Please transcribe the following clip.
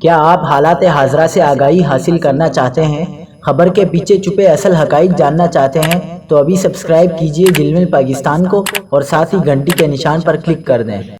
क्या आप हालात हाज़रा से आगाही हासिल करना चाहते हैं? खबर के पीछे छुपे असल हक़ाइक़ जानना चाहते हैं? तो अभी सब्सक्राइब कीजिए ज़िलमिल पाकिस्तान को और साथ ही घंटी के निशान पर क्लिक कर दें।